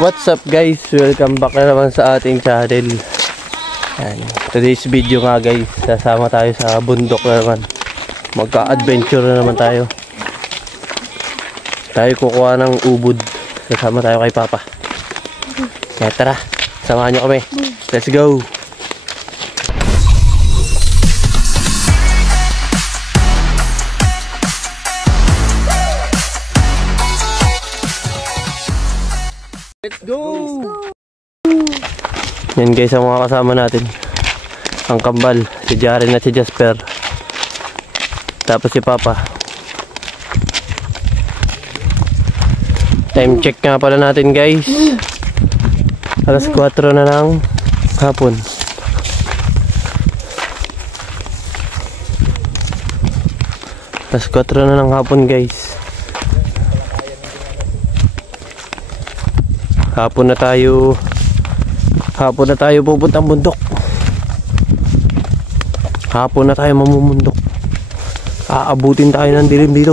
What's up guys? Welcome back na naman sa ating channel. Ayan. Today's video nga guys, sasama tayo sa bundok na naman. Magka-adventure na naman tayo. Tayo kukuha ng ubod. Sasama tayo kay Papa. Kaya tara, samahan nyo kami. Let's go! Let's go! Yan guys ang mga kasama natin. Ang kambal, si Jaren at si Jasper. Tapos si Papa. Time check nga pala natin guys. Alas 4 na ng hapon. Alas 4 na ng hapon guys. Hapon na tayo pupuntang bundok. Hapon na tayo mamumundok. Aabutin tayo ng dilim dito.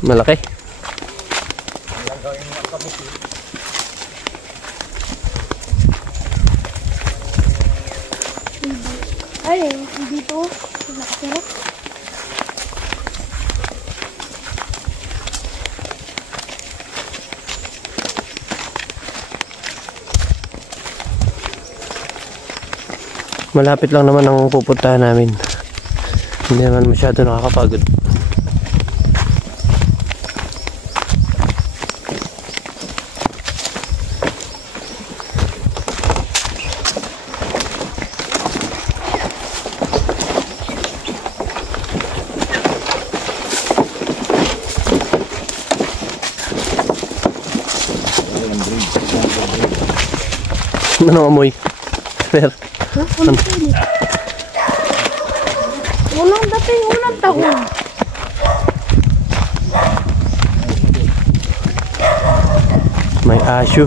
Malaki. Ay, dito. Nakasarap. Malapit lang naman ang pupuntahan namin. Hindi naman masyado nakakapagod. Ano amoy? Sir. Unang dating, unang tahon. May asyo.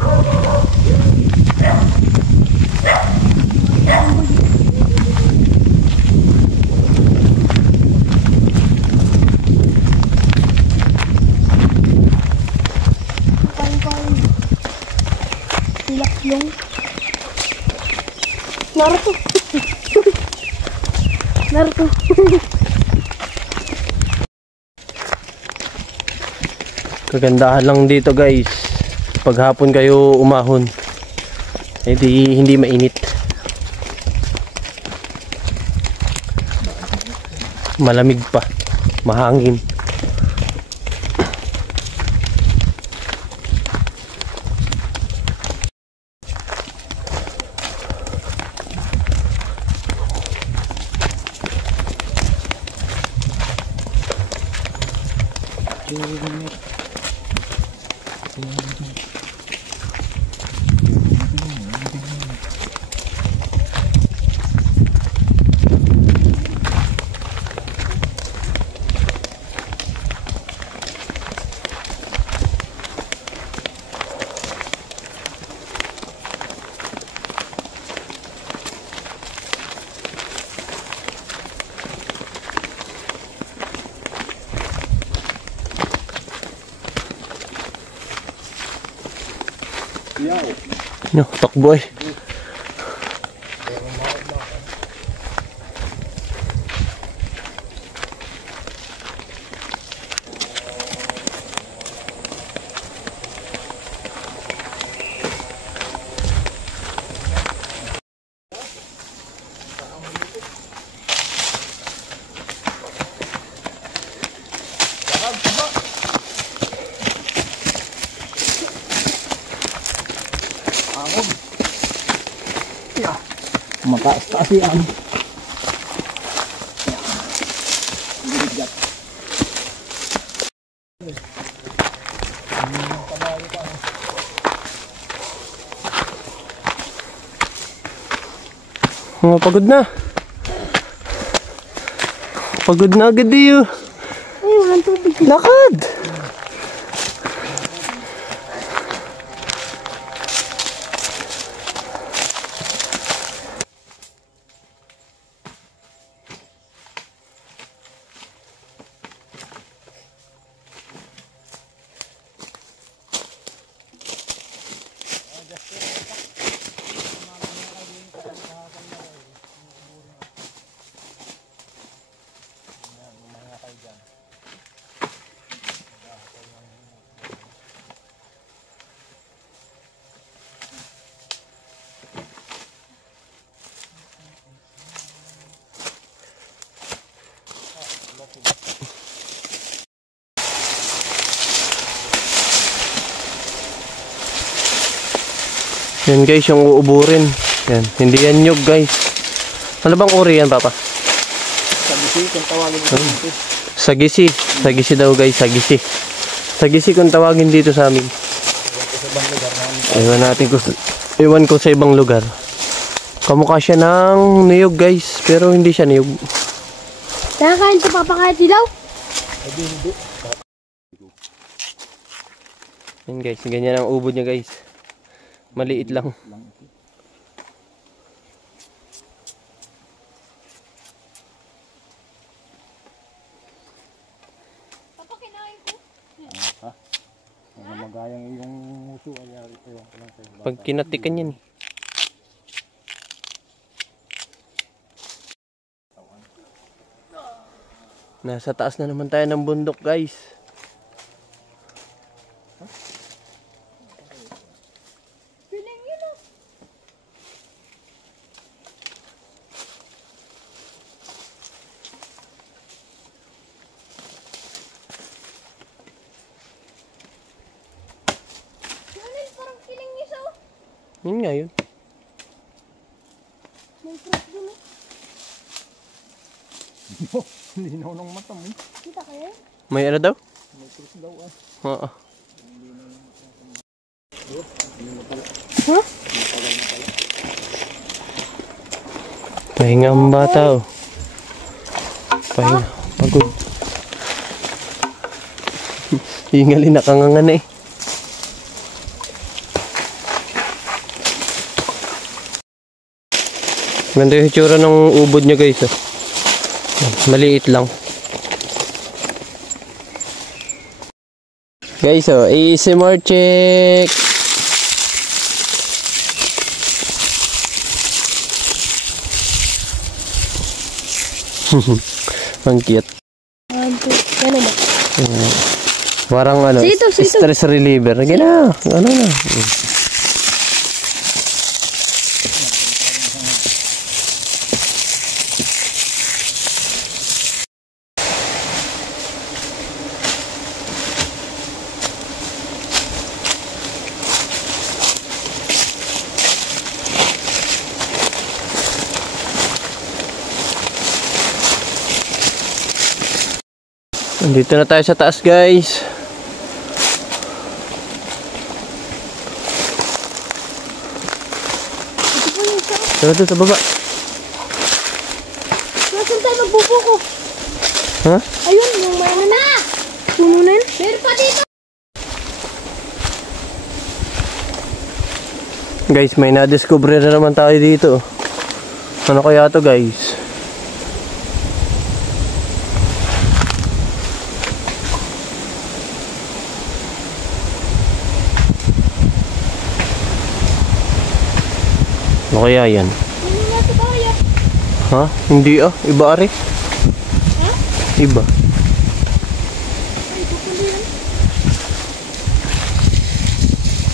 Laklong. Naruto. Naruto. Kagandahan lang dito guys, pag hapon kayo umahon, hindi mainit. Malamig pa, mahangin. No, takbo eh. Mataas-taas yan. Pagod na. Pagod na agad iyo. Ay, walang tubig. Lakad. Yan guys, yung uuburin. Yan. Hindi yan nyug guys. Ano bang uri yan, Papa? Sagisi, kung tawagin mo dito. Sagisi. Sagisi daw guys, sagisi. Sagisi kung tawagin dito sa amin. Iwan ko sa ibang lugar. Kamukha siya ng niyog guys, pero hindi siya niyog. Nakakain ito papakain dilaw. Hindi. Yan guys, ganyan ang ubod niya guys. Maliit lang. Ang magayang yung muso ay ewan ko lang sa'yo. Pag kinatikan yan. Nasa taas na naman tayo ng bundok guys. Parang kiling niso. Yun nga yun. May fruit dun eh. Linaw ng mata mo. Kita kayo? May ano daw? May krus daw ah. Oo. Huh? Pahinga ang bata oh. Pahinga. Pagod. Hingali nakangangan eh. Ganda yung itsura ng ubod niya guys oh. Maliit lang. Guys oh, ASMR check. Ang cute. Gano'n ba? Parang ano, Sito. stress reliever. Gina, ano na. Nandito na tayo sa taas guys. Ito po yung isa. Tara doon sa baba. Nasaan tayo magbubuko? Ha? Ayun, yung may ano na. Puno na yun. Meron pa dito. Guys, may na-discover na naman tayo dito. Ano kaya to guys? Ano kaya yan? Ano nga sa kaya? Ha? Hindi ah. Iba ari. Ha? Iba. Ay, pupulo yan.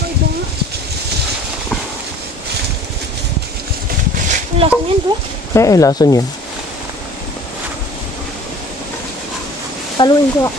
Ay, iba nga. Ang lasa niyan, bro. Lason yan. Paluin ko.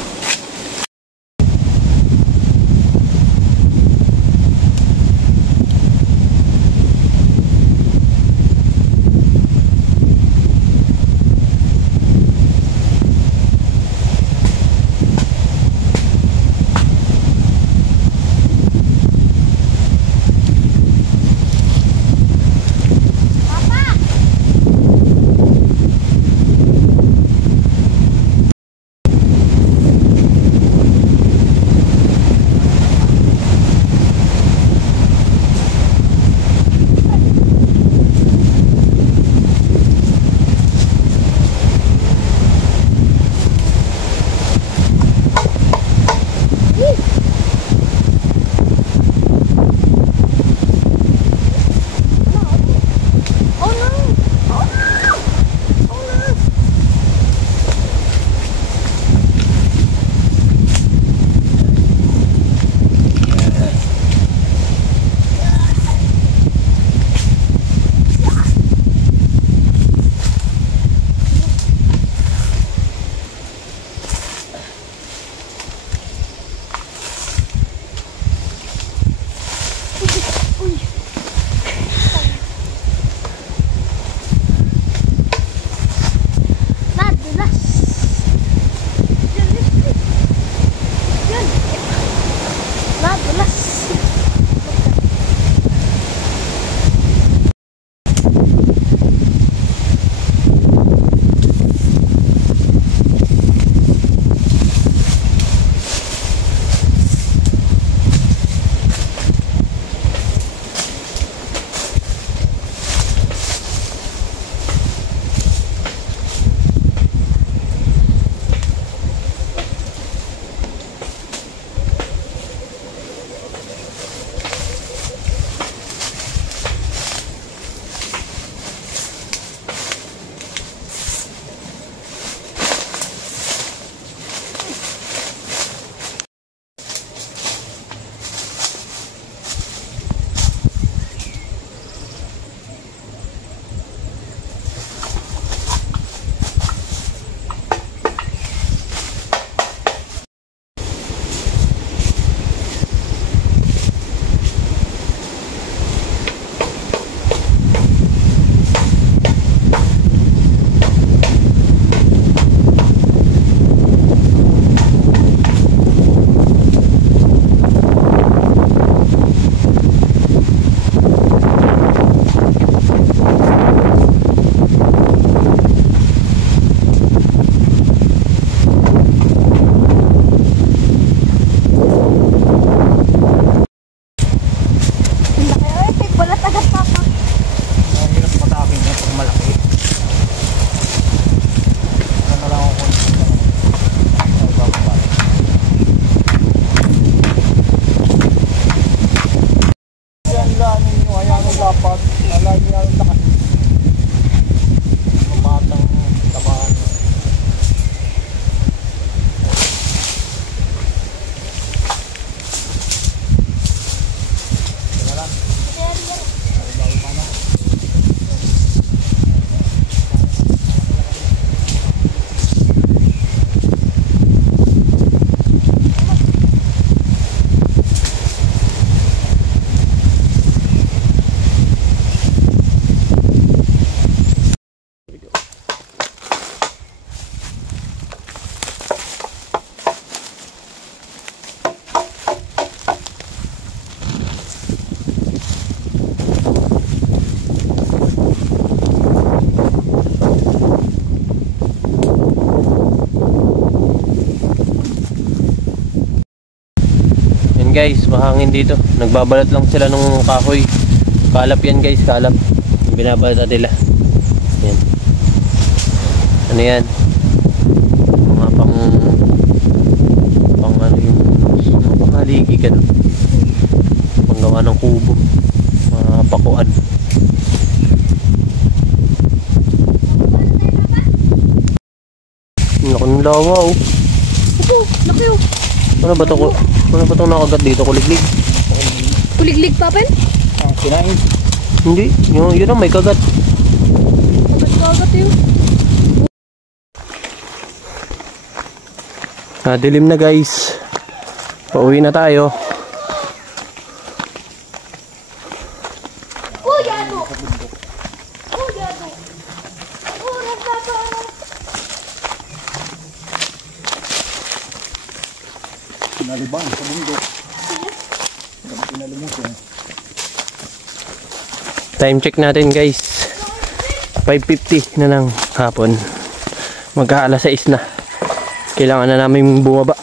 guys, mahangin dito. Nagbabalat lang sila ng kahoy. Kalap yan guys, kalap. Binabalata nila. Yan. Ano yan? Mga pang ano yung mga pangaligi ka, no? Panggawa ng kubo. Mga pakuan. Laki ng lawa, oh. Opo, laki oh. Ano ba itong nakagat dito? Kuliglig? Kuliglig pa, Pen? Ang kinain. Hindi. Yun ang may kagat. Kagat yun. Dilim na guys. Pauwi na tayo. Oh, yado! Oh, yado! Oh, nagkakaroon! Pinalibang sa bundok. Pinalimutin. Time check natin guys. 5:50 na ng hapon. Magka-alas 6 na. Kailangan na namin bumaba.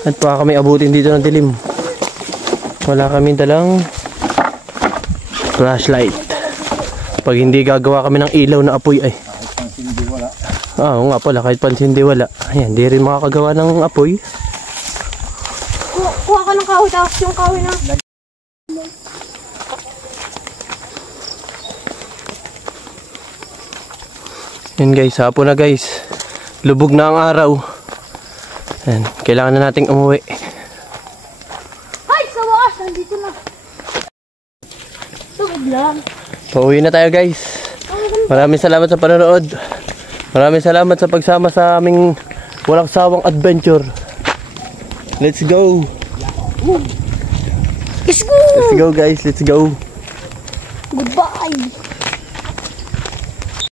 At baka kami abutin dito ng dilim. Wala kami dalang flashlight. Pag hindi gagawa kami ng ilaw na apoy ay. Kahit pang hindi wala. Oo nga pala, kahit pansin di wala. Ayan, di rin makakagawa ng apoy. Kuha ka ng kahoy, tapos yung kahoy na. Yan guys, hapon na guys. Lubog na ang araw. Yan, kailangan na nating umuwi. Ay, sa wakas, nandito na. Tugod lang. Pauwi na tayo guys. Maraming salamat sa panonood. Maraming salamat sa pagsama sa aming walang sawang adventure. Let's go. Let's go! Let's go guys, let's go. Goodbye!